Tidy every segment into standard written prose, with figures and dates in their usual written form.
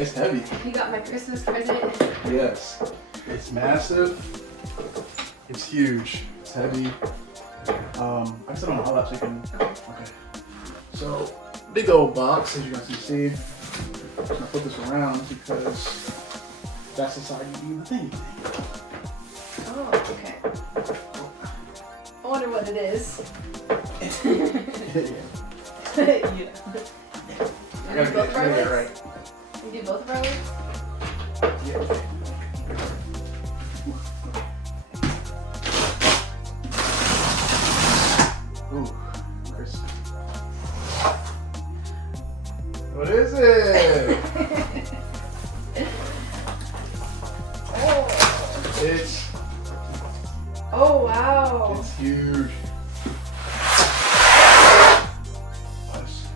It's heavy. You got my Christmas present. Yes. It's massive. It's huge. It's heavy. I still don't know how that's taken. Okay. So, big old box, as you guys can see. I'm gonna flip this around because that's the side you need the thing. Oh, okay. I wonder what it is. Yeah. You I gotta both of our get it lids? right. You do both of our lids? Yeah. Ooh, Chris. What is it? Oh. It's Oh, wow. It's huge. Nice.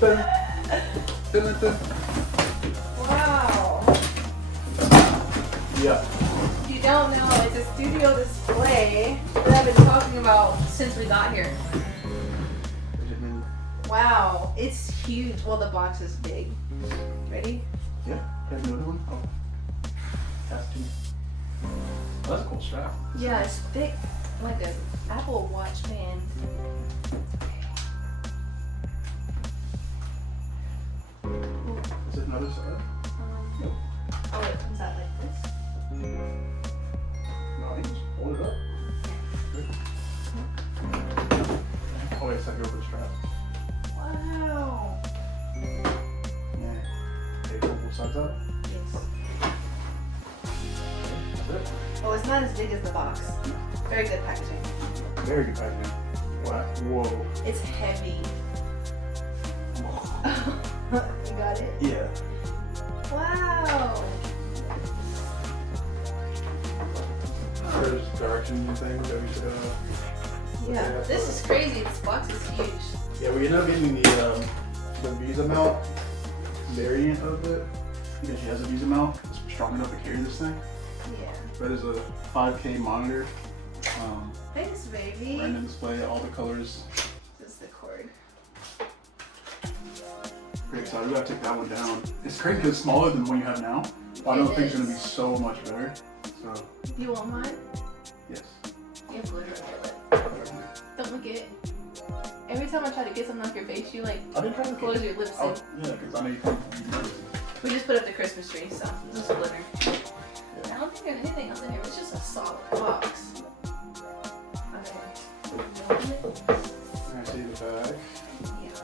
Dun, dun, dun. Wow. Yeah. If you don't know, it's a studio display that I've been talking about since we got here. Wow, it's huge. Well, the box is big. Ready? Yeah. Have another one? Oh. Has to. Oh, that's a cool strap. Yeah, it's thick, like an Apple Watch band. Is it another side? Nope. Oh, it comes out like this. No, you just hold it up. Good. Oh, wait, it's like over the strap. Wow. Yeah. Okay, pull both sides up. Yes. That's it. Oh, it's not as big as the box. Very good packaging. Very good packaging. Wow. Whoa. It's heavy. You got it? Yeah. Wow. There's directions and things that we should, Yeah, this is crazy. This box is huge. yeah, we ended up getting the Visa mount variant of it because she has a Visa mount. It's strong enough to carry this thing. Yeah. But it's a 5K monitor. Thanks, baby. Random display, all the colors. This is the cord. Pretty excited. We gotta take that one down. It's crazy because it's smaller than the one you have now. I don't think it's gonna be so much better. So, You want mine? yes. You have glitter on your lip. Don't look it. Every time I try to get something off your face, you like I didn't try to close your lips. Oh, yeah, because I know you can't. We just put up the Christmas tree, so this is glitter. Yeah. I don't think there's anything else in here. It's just a solid box. Okay. I see the bag. Yeah.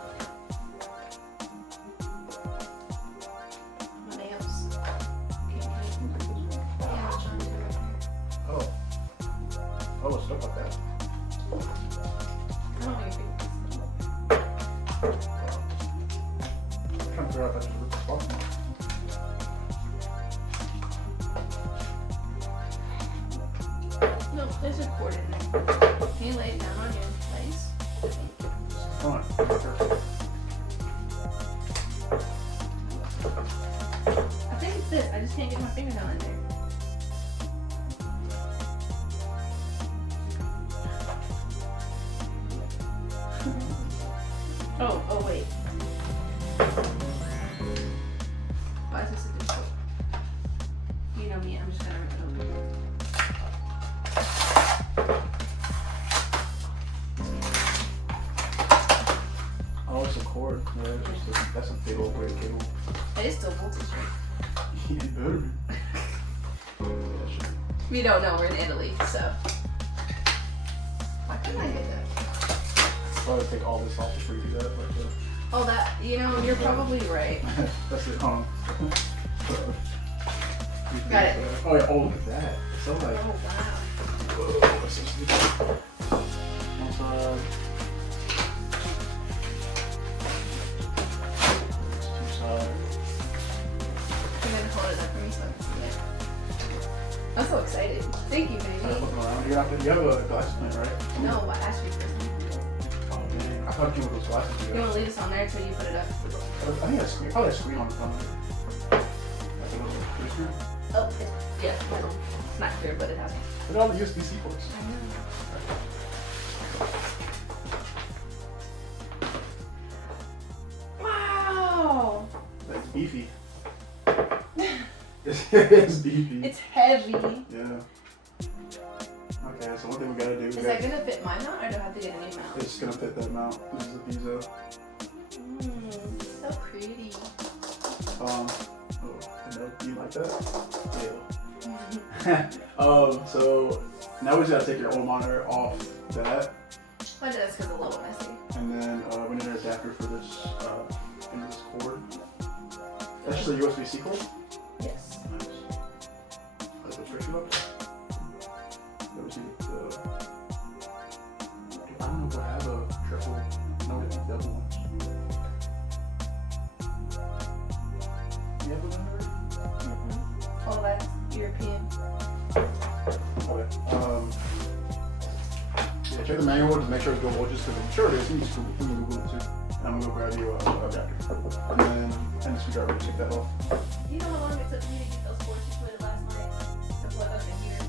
My nails. Yeah, I'm trying to do it right here. Oh. Oh, it's stuff like that. I don't know your fingers. I'm trying to figure out if I should rip this off. No, there's a cord in there. Can you lay it down on your legs? Come on. I think it's this. I just can't get my fingernail in there. Oh wait. Why is this a difficult? You know me, I'm just gonna rip it open. Oh, it's a cord. Yeah, that's a big old great cable. It is still voltage, right? You better be. Yeah, sure. We don't know, we're in Italy, so. Why couldn't I get that? Probably take all this off before you do that. But, Oh, that, you know, you're probably right. that's it. Got it. Oh yeah. Oh, look at that. It's so like. Oh, wow. Whoa, that's so stupid. One side. Two sides. You're gonna hold it up for me so I can see it. I'm so excited. Thank you, Try to baby. flip it around. You have a glass plate, right? No, I asked you first. Oh dang. I thought it came with those glasses. You want to leave this on there until you put it up? I think that's probably a screen on the front. Like a little screen. Oh, yeah. It's not clear, but it has one. Look at all the USB-C ports. I know. It's beefy. It's heavy. Yeah. Okay, so one thing we gotta do. Is that gonna fit my mount, or do I have to get a new mount? It's gonna fit that mount. This is a piezo. So pretty. Oh, no, you like that? Yeah. So now we just gotta take your old monitor off that. I did this because it's a little messy. And then we need an adapter for this into this cord. That's just a USB-C cord? Yes. Nice. Let's go straight up. Let me see the. I don't know if I have a triple. No, we have double ones. You have a number? Oh, that's European. Okay. Yeah, check the manual to make sure it's good voltages because I'm sure it is. You can just Google it too. And I'm gonna go grab you a adapter. And the screwdriver to take that off. You know how long it took me to get those cords situated last night to plug up the heater?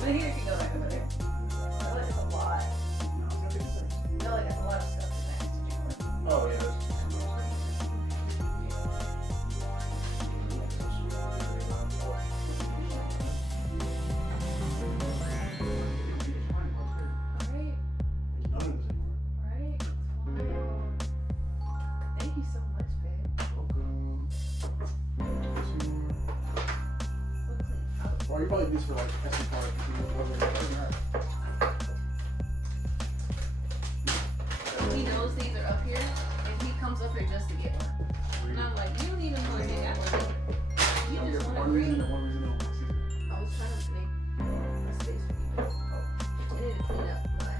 The heater can go back over there. I feel like it's a lot. No, it's gonna take a second. No, like that's a lot of stuff in there. Oh, yeah. Or you probably use for like SD card. He knows these are up here, and he comes up here just to get one. And I'm like, you don't even want to hang out with me. You just want to breathe. I was trying to make a space for you. I need to clean up my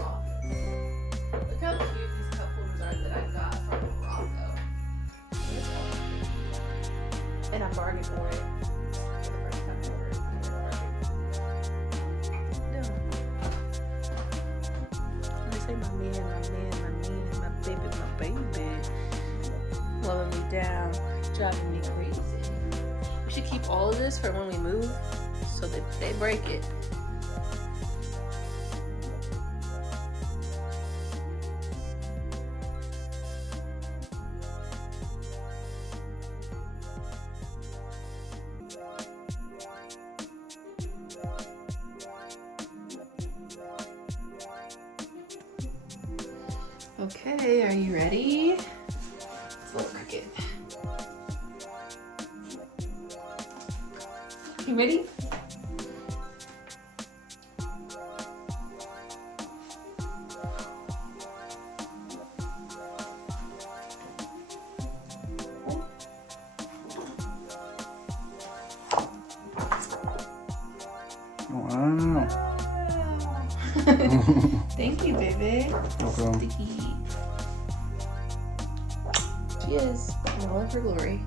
office. Look how cute these cup holders are that I got from Morocco. And I bargained for it. Blowing me down, driving me crazy. We should keep all of this for when we move so that they break it. Okay, are you ready? It's a little crooked. You ready? Wow. Thank you, baby. Welcome. Sticky. She is in all of her glory.